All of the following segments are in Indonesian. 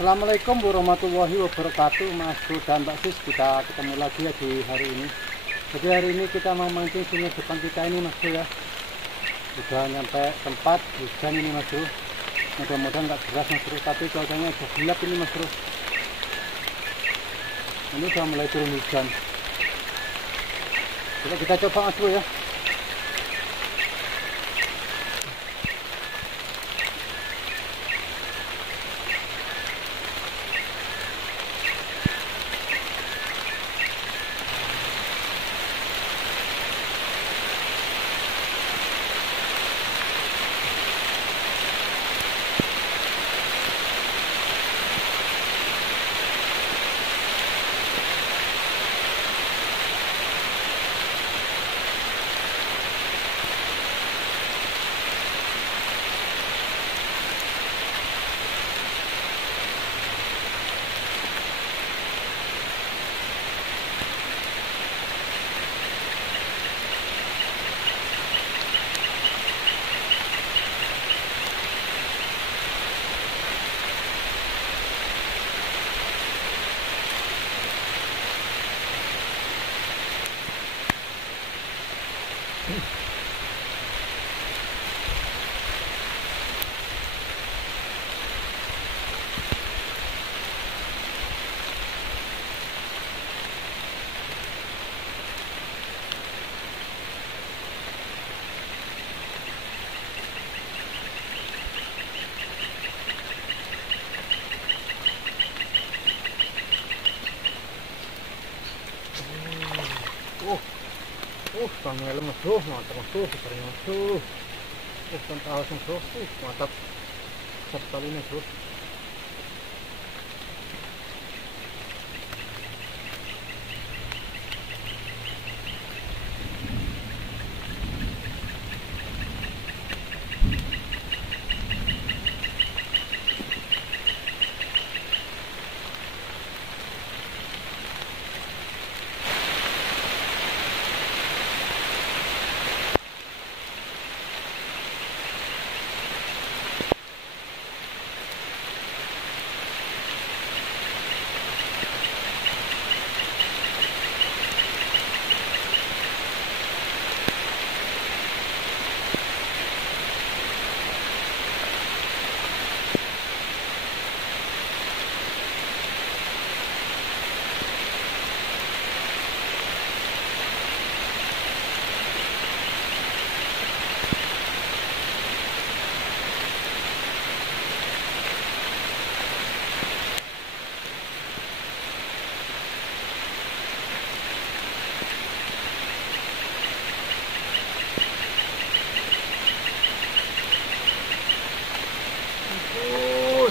Assalamualaikum warahmatullahi wabarakatuh, Mas Bro dan Mbak Sis. Kita ketemu lagi ya di hari ini. Jadi hari ini kita mau mancing sungai depan kita ini, Mas Bro ya. Sudah nyampe tempat hujan ini, Mas Bro. Mudah-mudahan nggak deras, Mas Bro, tapi cuacanya udah gelap ini, Mas Bro. Ini udah mulai turun hujan. Coba kita coba, Mas Bro ya. Panggil Mas Bro, mantap Mas Bro, besar Mas Bro. Pentahus Mas Bro, mantap. Besar sekali Mas Bro.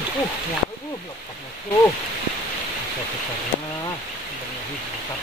Lepas Mas Bro. Besar-besarnya, sebenarnya mantap.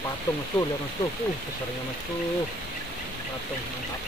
Patung Mas Bro, lihat Mas Bro, besarnya Mas Bro. Patung mantap.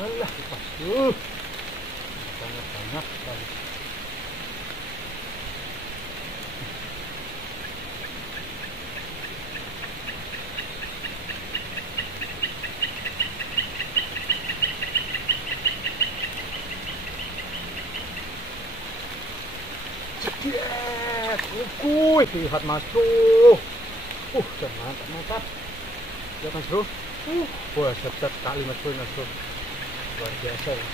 Alah, lepas. Banyak sekali. Kuy, lihat Mas Bro. Dan mantap. Lihat Mas Bro. Wah, sedap sekali Mas Bro, Mas Bro. Luar biasa ya.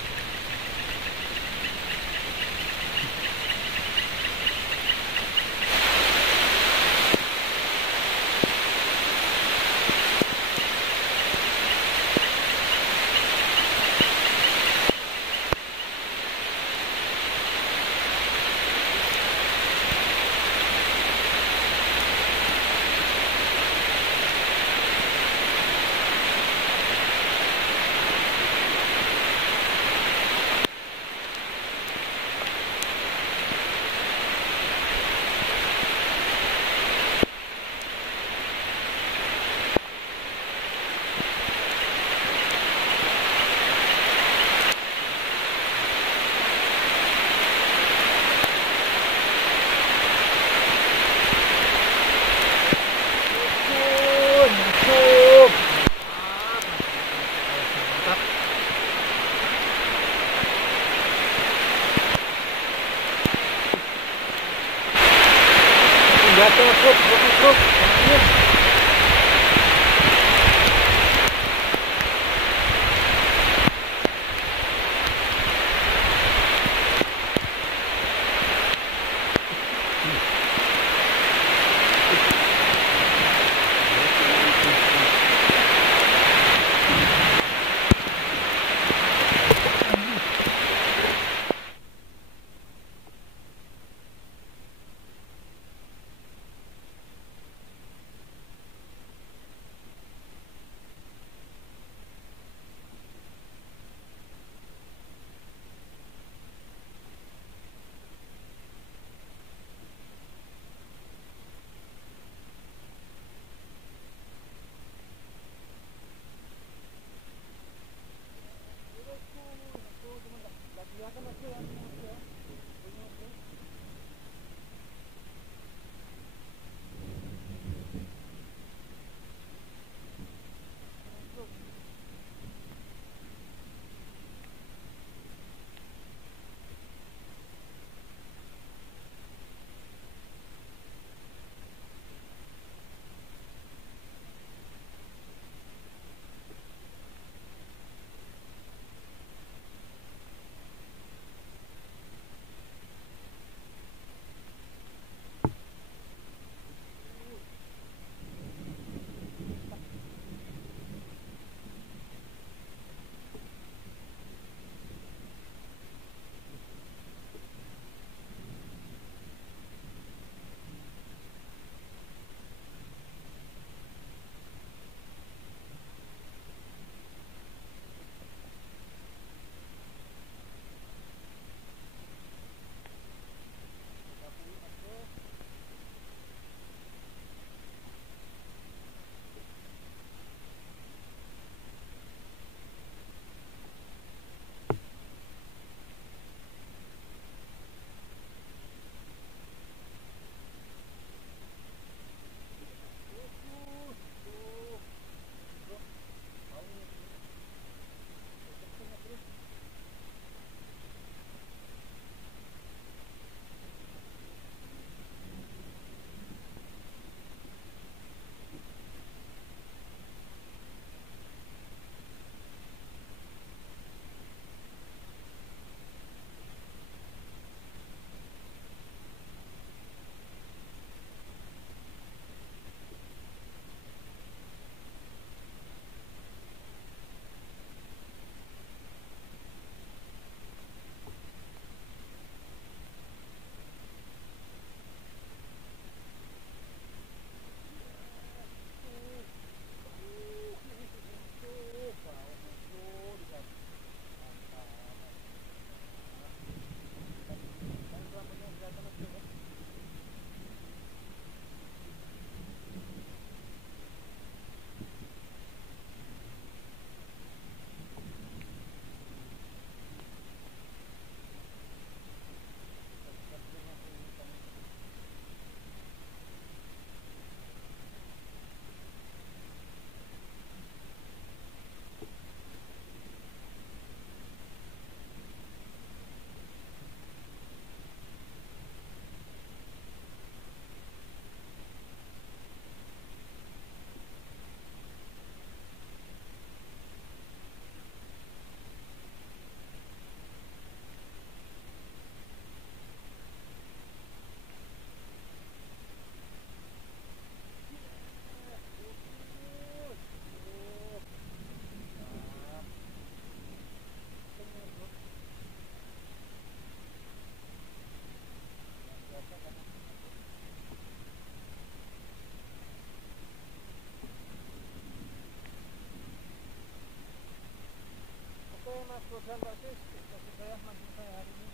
Bosku dan Mbak Sis, kasih saya mancing saya hari ini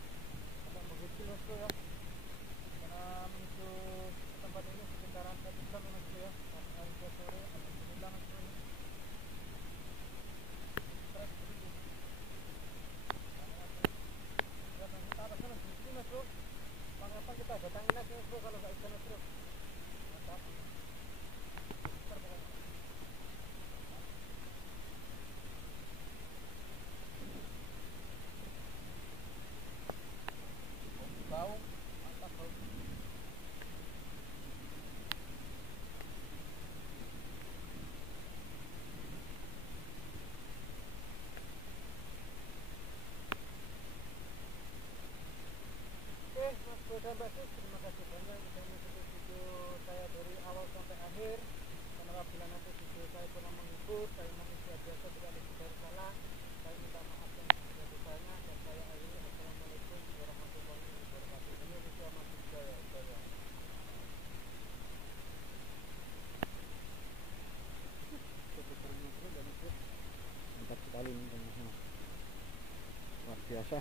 agak begitu bosku ya, karena menuju tempat ini sekitaran 1 jam bosku ya, hari ke sore, alhamdulillah bosku ini stres begitu. Dan kita akan sana di sini bosku, kapan kita datangin lagi bosku kalau nggak ikan bosku. Mantap. Super pokoknya. Bau, mantap bau. Oke, Mas dan Mbak Sis, terima kasih banyak sudah mengikuti video saya dari awal sampai akhir. Dan apabila nanti video saya kurang menghibur, saya manusia biasa beralih dari salah. Saya minta maaf yang sebesar-besarnya dan saya akhiri. Assalamualaikum warahmatullahi wabarakatuh. Indonesia Maju Jaya Jaya. Mantap sekali ini, luar biasa.